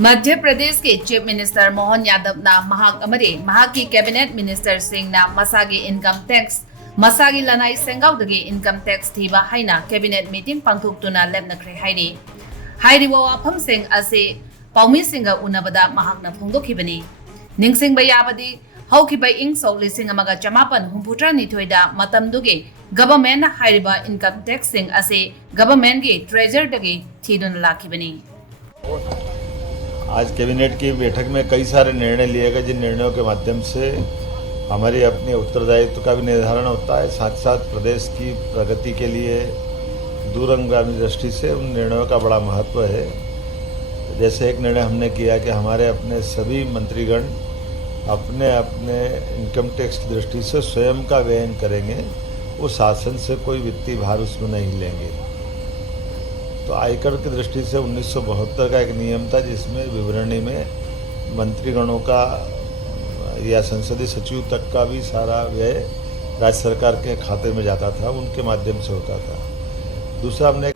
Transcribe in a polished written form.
मध्य प्रदेश के chief minister Mohan Yadav की cabinet minister मसागी इनकम टैक्स मसागी लनाई सेंगाउदगी इनकम टैक्स थीबा हाइना कैबिनेट मीटिंग पांगथोक्तुना लेपनख्रे हाइरी हाइरिबा वाफमसिंग असे पाउमीसिंगा उनबदा महाकना फोंदोखिबनी निंगसिंगबा याबदी हौखिबा इंग सौ लिसिंग अमगा चमापन हुंफुट्रा निथोइदा मतमदुगे गवर्नमेंट हाइरिबा इनकम टैक्स सिंग असे गवर्नमेंट के ट्रेजर दगे थीदुन लाखिबनी। आज कैबिनेट की बैठक में कई सारे निर्णय लिए गए जिन निर्णयों के माध्यम से हमारी अपने उत्तरदायित्व का भी निर्धारण होता है, साथ साथ प्रदेश की प्रगति के लिए दूरगामी दृष्टि से उन निर्णयों का बड़ा महत्व है। जैसे एक निर्णय हमने किया कि हमारे अपने सभी मंत्रीगण अपने अपने इनकम टैक्स की दृष्टि से स्वयं का व्ययन करेंगे, वो शासन से कोई वित्तीय भार उसमें नहीं लेंगे। तो आयकर की दृष्टि से 1972 का एक नियम था जिसमें विवरणी में मंत्रीगणों का या संसदीय सचिव तक का भी सारा व्यय राज्य सरकार के खाते में जाता था, उनके माध्यम से होता था। दूसरा हमने